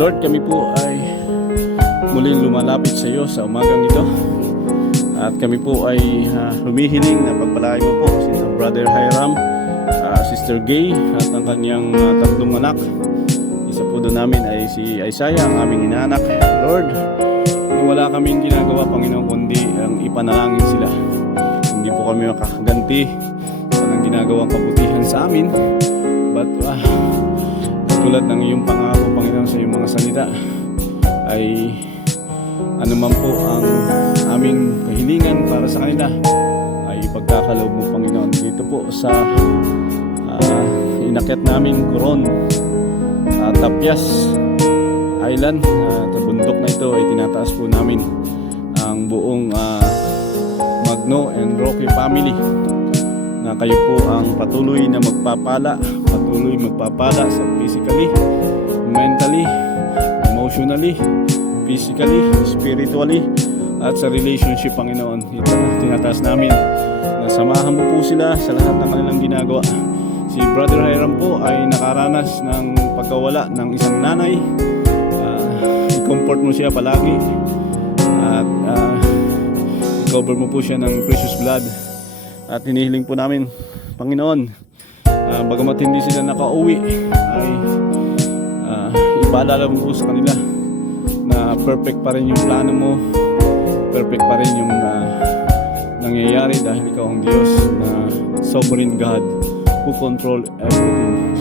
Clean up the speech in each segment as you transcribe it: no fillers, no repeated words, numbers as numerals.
Lord, kami po ay muling lumalapit sa iyo sa umagang ito. At kami po ay humihiling na pagpalain mo po si Brother Hiram, Sister Gay at ang kanyang tatlong anak. Isa po doon namin ay si Isaiah, ang aming inaanak. Lord, wala kaming ginagawa, Panginoon, kundi ang ipanalangin sila. Hindi po kami makakaganti sa nang ginagawang kabutihan sa amin. But tulad ng iyong pangako, Panginoon, sa iyong mga salita ay ano man po ang aming kahilingan para sa kanila ay ipagkakaloob mo, Panginoon, dito po sa inakyat namin Coron, Tapias Island. Sa bundok na ito ay tinataas po namin ang buong Magno and Rocky family, na kayo po ang patuloy na magpapala sa physically, mentally, emotionally, physically, spiritually, at sa relationship, Panginoon. Ito tinataas namin na samahan mo po sila sa lahat ng kanilang ginagawa. Si Brother Hiram po ay nakaranas ng pagkawala ng isang nanay. I-comfort mo siya palagi at i-cover mo po siya ng precious blood. At hinihiling po namin, Panginoon, bagamat hindi sila nakauwi, ay ipaalala mo po sa kanila na perfect pa rin yung plano mo, perfect pa rin yung nangyayari, dahil ikaw ang Diyos na sovereign God who control everything.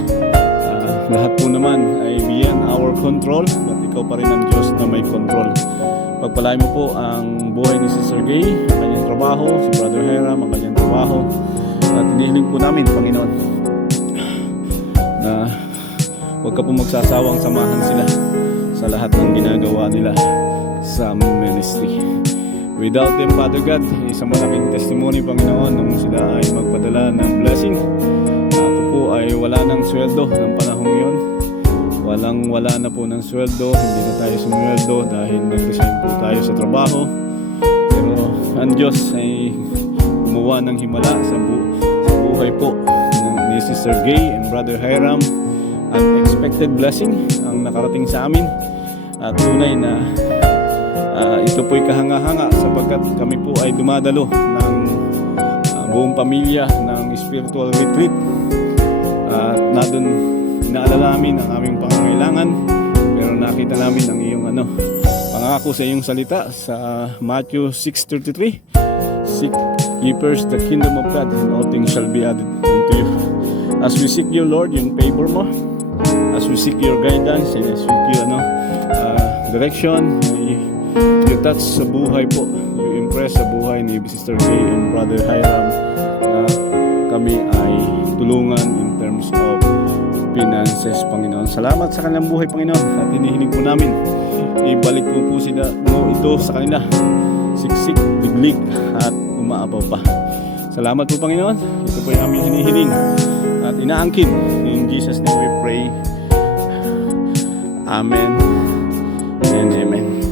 Lahat po naman ay beyond our control, but ikaw pa rin ang Diyos na may control. Pagpalain mo po ang buhay ni Sister Gay, ang kanyang trabaho, si Brother Hiram, ang kanyang trabaho. At hinihiling po namin, Panginoon, na huwag ka po magsasawang samahan sila sa lahat ng ginagawa nila sa ministry. Without them, Father God, isang malaking testimony, Panginoon, nung sila ay magpadala ng blessing. Ako po ay wala ng sweldo ng panahong yon. Wala na po ng sweldo, hindi na tayo sumweldo dahil nag-resign po tayo sa trabaho. Pero ang Diyos ay gumawa ng himala sa buhay po ni Sister Gay and Brother Hiram. Unexpected blessing ang nakarating sa amin. At tunay na ito po'y kahanga-hanga, sapagkat kami po ay dumadalo ng buong pamilya ng spiritual retreat. At na doon inaalala namin ang aming pangangailangan, pero nakita namin ang iyong pangako sa iyong salita sa Matthew 6:33. Seek ye first the kingdom of God, and all things shall be added unto you. As we seek you, Lord, yung favor mo, as we seek your guidance, and as we seek you direction, you touch sa buhay po, you impress sa buhay ni Sister Gay and Brother Hiram, na kami ay tulungan in terms of finances, Panginoon. Salamat sa kanilang buhay, Panginoon, at hinihiling po namin, ibalik po sila mo ito sa kanila, siksik, biglig, at umaapaw pa. Salamat po, Panginoon. Ito po yung aming hinihiling at inaangkin. In Jesus' name we pray. Amen and amen.